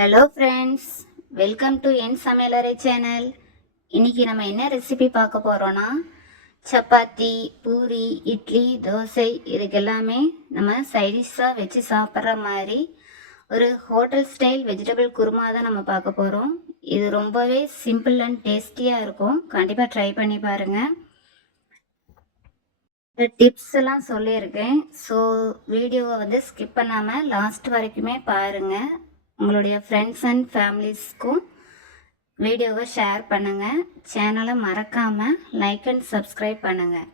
Hello friends, welcome to என் சமையலறை channel. இன்னைக்கு நம்ம என்ன ரெசிபி பார்க்க போகிறோன்னா, சப்பாத்தி, பூரி, இட்லி, தோசை இதுக்கு எல்லாமே நம்ம சைடிஷாக வச்சு சாப்பிட்ற மாதிரி ஒரு ஹோட்டல் ஸ்டைல் வெஜிடபிள் குருமா தான் நம்ம பார்க்க போகிறோம். இது ரொம்பவே சிம்பிள் அண்ட் டேஸ்டியாக இருக்கும். கண்டிப்பாக ட்ரை பண்ணி பாருங்கள். டிப்ஸ் எல்லாம் சொல்லியிருக்கேன். ஸோ வீடியோவை வந்து ஸ்கிப் பண்ணாமல் லாஸ்ட் வரைக்குமே பாருங்கள். உங்களுடைய ஃப்ரெண்ட்ஸ் அண்ட் ஃபேமிலிஸ்க்கும் வீடியோவை ஷேர் பண்ணுங்கள். சேனலை மறக்காமல் லைக் அண்ட் சப்ஸ்கிரைப் பண்ணுங்கள்.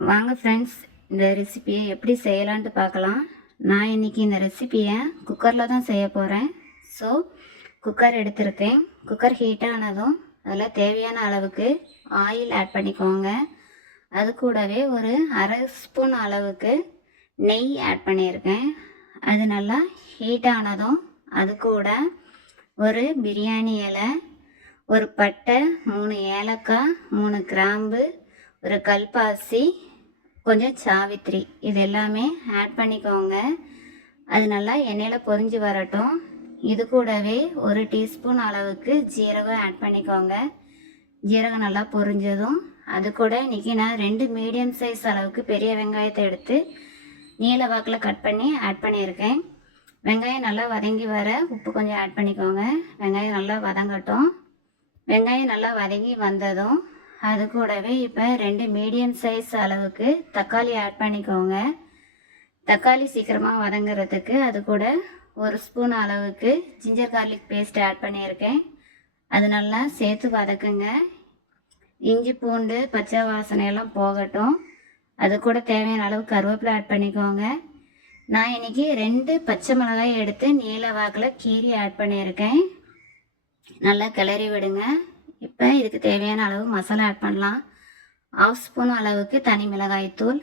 வாங்க ஃப்ரெண்ட்ஸ், இந்த ரெசிபியை எப்படி செய்யலான்ட்டு பார்க்கலாம். நான் இன்றைக்கி இந்த ரெசிபியை குக்கரில் தான் செய்ய போகிறேன். ஸோ குக்கர் எடுத்திருக்கேன். குக்கர் ஹீட் ஆனதும் அதில் தேவையான அளவுக்கு ஆயில் ஆட் பண்ணிக்கோங்க. அது கூடவே ஒரு அரை ஸ்பூன் அளவுக்கு நெய் ஆட் பண்ணியிருக்கேன். அது நல்லா ஹீட் ஆனதும் அது கூட ஒரு பிரியாணி இலை, ஒரு பட்டை, 3 ஏலக்காய், 3 கிராம்பு, ஒரு கல்பாசி, கொஞ்சம் சாவித்திரி இது எல்லாமே ஆட் பண்ணிக்கோங்க. அது நல்லா எண்ணெயில் பொரிஞ்சு வரட்டும். இது கூடவே ஒரு டீஸ்பூன் அளவுக்கு ஜீரகம் ஆட் பண்ணிக்கோங்க. ஜீரகம் நல்லா பொரிஞ்சதும் அது கூட இன்றைக்கி நான் 2 மீடியம் சைஸ் அளவுக்கு பெரிய வெங்காயத்தை எடுத்து நீல வாக்கில் கட் பண்ணி ஆட் பண்ணியிருக்கேன். வெங்காயம் நல்லா வதங்கி வர உப்பு கொஞ்சம் ஆட் பண்ணிக்கோங்க. வெங்காயம் நல்லா வதங்கட்டும். வெங்காயம் நல்லா வதங்கி வந்ததும் அது கூடவே இப்போ 2 மீடியம் சைஸ் அளவுக்கு தக்காளி ஆட் பண்ணிக்கோங்க. தக்காளி சீக்கிரமாக வதங்குறதுக்கு அது கூட ஒரு ஸ்பூன் அளவுக்கு ஜிஞ்சர் கார்லிக் பேஸ்ட் ஆட் பண்ணியிருக்கேன். அது நல்லா சேர்த்து வதக்குங்க. இஞ்சி பூண்டு பச்சை வாசனையெல்லாம் போகட்டும். அது கூட தேவையான அளவு கருவேப்பிலை ஆட் பண்ணிக்கோங்க. நான் இன்றைக்கி 2 பச்சை மிளகாய் எடுத்து நீல வாக்கில் கீரி ஆட் பண்ணியிருக்கேன். நல்லா கிளறி விடுங்க. இப்போ இதுக்கு தேவையான அளவு மசாலா ஆட் பண்ணலாம். 1/2 ஸ்பூன் அளவுக்கு தனி மிளகாய்த்தூள்,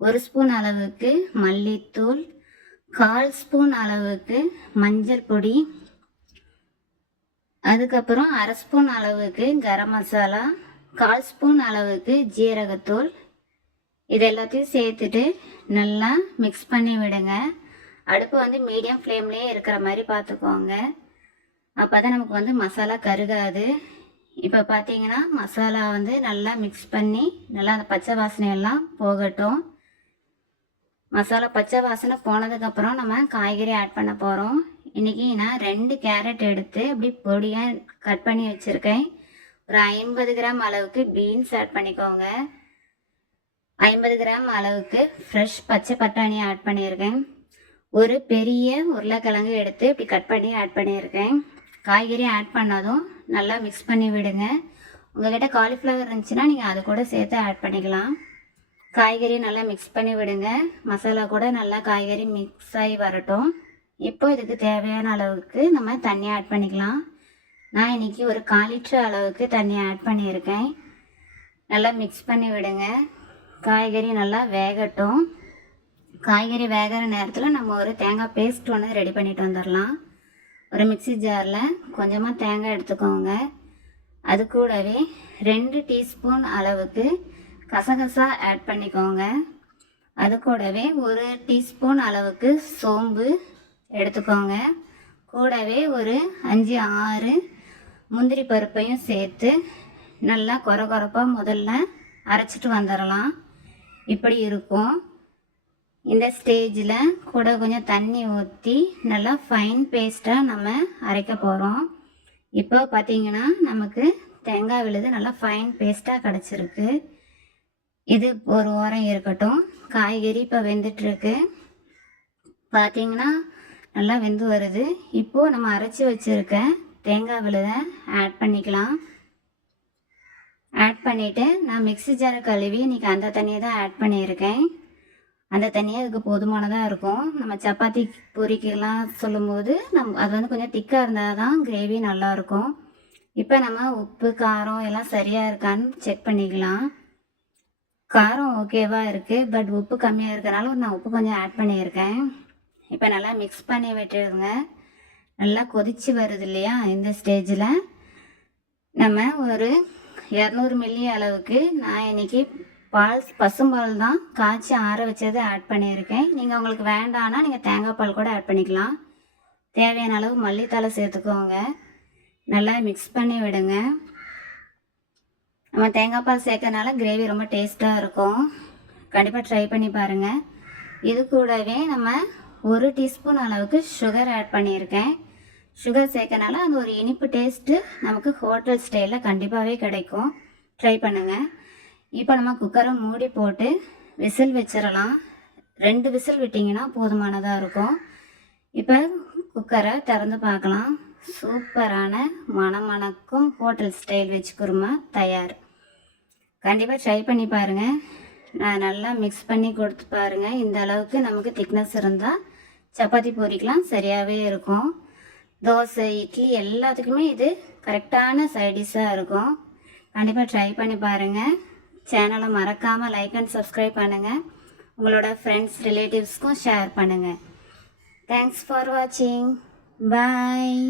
1 ஸ்பூன் அளவுக்கு மல்லித்தூள், 1/4 ஸ்பூன் அளவுக்கு மஞ்சள் பொடி, அதுக்கப்புறம் அரை ஸ்பூன் அளவுக்கு கரம் மசாலா, 1/4 ஸ்பூன் அளவுக்கு ஜீரகத்தூள். இது எல்லாத்தையும் சேர்த்துட்டு நல்லா மிக்ஸ் பண்ணி விடுங்க. அடுப்பு வந்து மீடியம் ஃப்ளேம்லேயே இருக்கிற மாதிரி பார்த்துக்கோங்க. அப்போ தான் நமக்கு வந்து மசாலா கருகாது. இப்போ பார்த்தீங்கன்னா மசாலா வந்து நல்லா மிக்ஸ் பண்ணி நல்லா அந்த பச்சை வாசனையெல்லாம் போகட்டும். மசாலா பச்சை வாசனை போனதுக்கப்புறம் நம்ம காய்கறி ஆட் பண்ண போகிறோம். இன்றைக்கி நான் 2 கேரட் எடுத்து அப்படி பொடியாக கட் பண்ணி வச்சுருக்கேன். ஒரு 50 கிராம் அளவுக்கு பீன்ஸ் ஆட் பண்ணிக்கோங்க. 50 கிராம் அளவுக்கு ஃப்ரெஷ் பச்சை பட்டாணி ஆட் பண்ணியிருக்கேன். ஒரு பெரிய உருளைக்கிழங்கு எடுத்து இப்படி கட் பண்ணி ஆட் பண்ணியிருக்கேன். காய்கறி ஆட் பண்ணதும் நல்லா மிக்ஸ் பண்ணி விடுங்க. உங்கள்கிட்ட காலிஃப்ளவர் இருந்துச்சுன்னா நீங்கள் அதை கூட சேர்த்து ஆட் பண்ணிக்கலாம். காய்கறி நல்லா மிக்ஸ் பண்ணி விடுங்க. மசாலா கூட நல்லா காய்கறி மிக்ஸ் ஆகி வரட்டும். இப்போ இதுக்கு தேவையான அளவுக்கு நம்ம தண்ணி ஆட் பண்ணிக்கலாம். நான் இன்றைக்கி ஒரு 1/4 லிட்டர் அளவுக்கு தண்ணி ஆட் பண்ணியிருக்கேன். நல்லா மிக்ஸ் பண்ணி விடுங்க. காய்கறி நல்லா வேகட்டும். காய்கறி வேகிற நேரத்தில் நம்ம ஒரு தேங்காய் பேஸ்ட் ஒன்று ரெடி பண்ணிட்டு வந்துடலாம். ஒரு மிக்ஸி ஜாரில் கொஞ்சமாக தேங்காய் எடுத்துக்கோங்க. அது கூடவே 2 டீஸ்பூன் அளவுக்கு கசகசா ஆட் பண்ணிக்கோங்க. அது கூடவே ஒரு டீஸ்பூன் அளவுக்கு சோம்பு எடுத்துக்கோங்க. கூடவே ஒரு 5-6 முந்திரி பருப்பையும் சேர்த்து நல்லா கொரகொரப்பாக முதல்ல அரைச்சிட்டு வந்துடலாம். இப்படி இருக்கும். இந்த ஸ்டேஜில் கூட கொஞ்சம் தண்ணி ஊற்றி நல்லா ஃபைன் பேஸ்ட்டாக நம்ம அரைக்க போகிறோம். இப்போ பார்த்திங்கன்னா நமக்கு தேங்காய் விழுது நல்லா ஃபைன் பேஸ்ட்டாக கிடச்சிருக்கு. இது ஒரு ஓரம் இருக்கட்டும். காய்கறி இப்போ வெந்துட்டுருக்கு. பார்த்திங்கன்னா நல்லா வெந்து வருது. இப்போது நம்ம அரைச்சி வச்சுருக்க தேங்காய் விழுதை ஆட் பண்ணிக்கலாம். ஆட் பண்ணிவிட்டு நான் மிக்ஸி ஜாரை கழுவி இன்றைக்கி அந்த தண்ணியை தான் ஆட் பண்ணியிருக்கேன். அந்த தண்ணியே அதுக்கு போதுமானதாக இருக்கும். நம்ம சப்பாத்தி பூரிக்கெல்லாம் சொல்லும்போது அது வந்து கொஞ்சம் திக்காக இருந்தால் தான் கிரேவி நல்லாயிருக்கும். இப்போ நம்ம உப்பு காரம் எல்லாம் சரியாக இருக்கான்னு செக் பண்ணிக்கலாம். காரம் ஓகேவாக இருக்குது, பட் உப்பு கம்மியாக இருக்கிறனால நான் உப்பு கொஞ்சம் ஆட் பண்ணியிருக்கேன். இப்போ நல்லா மிக்ஸ் பண்ணி விட்டுருங்க. நல்லா கொதித்து வருது இல்லையா? இந்த ஸ்டேஜில் நம்ம ஒரு 200 மில்லி அளவுக்கு நான் இன்றைக்கி பசும்பால் தான் காய்ச்சி ஆற வச்சது ஆட் பண்ணியிருக்கேன். நீங்கள் உங்களுக்கு வேண்டான்னா நீங்கள் தேங்காய் பால் கூட ஆட் பண்ணிக்கலாம். தேவையான அளவு மல்லித்தழை சேர்த்துக்கோங்க. நல்லா மிக்ஸ் பண்ணி விடுங்க. நம்ம தேங்காய் பால் சேர்க்கறனால கிரேவி ரொம்ப டேஸ்ட்டாக இருக்கும். கண்டிப்பாக ட்ரை பண்ணி பாருங்கள். இது கூடவே நம்ம 1 டீஸ்பூன் அளவுக்கு சுகர் ஆட் பண்ணியிருக்கேன். சுகர் சேர்க்கறனால அந்த ஒரு இனிப்பு டேஸ்ட்டு நமக்கு ஹோட்டல் ஸ்டைலில் கண்டிப்பாகவே கிடைக்கும். ட்ரை பண்ணுங்கள். இப்போ நம்ம குக்கரை மூடி போட்டு விசில் வச்சிடலாம். 2 விசில் விட்டிங்கன்னா போதுமானதாக இருக்கும். இப்போ குக்கரை திறந்து பார்க்கலாம். சூப்பரான மணமணக்கும் ஹோட்டல் ஸ்டைல் வெஜ் குருமா தயார். கண்டிப்பாக ட்ரை பண்ணி பாருங்கள். நான் நல்லா மிக்ஸ் பண்ணி கொடுத்து பாருங்கள். இந்த அளவுக்கு நமக்கு திக்னஸ் இருந்தால் சப்பாத்தி பூரிக்கலாம் சரியாகவே இருக்கும். தோசை, இட்லி எல்லாத்துக்குமே இது கரெக்டான சைடிஷாக இருக்கும். கண்டிப்பாக ட்ரை பண்ணி பாருங்கள். சேனலை மறக்காமல் லைக் அண்ட் சப்ஸ்கிரைப் பண்ணுங்கள். உங்களோட ஃப்ரெண்ட்ஸ் ரிலேட்டிவ்ஸ்க்கும் ஷேர் பண்ணுங்கள். தேங்க்ஸ் ஃபார் வாட்சிங். பாய்.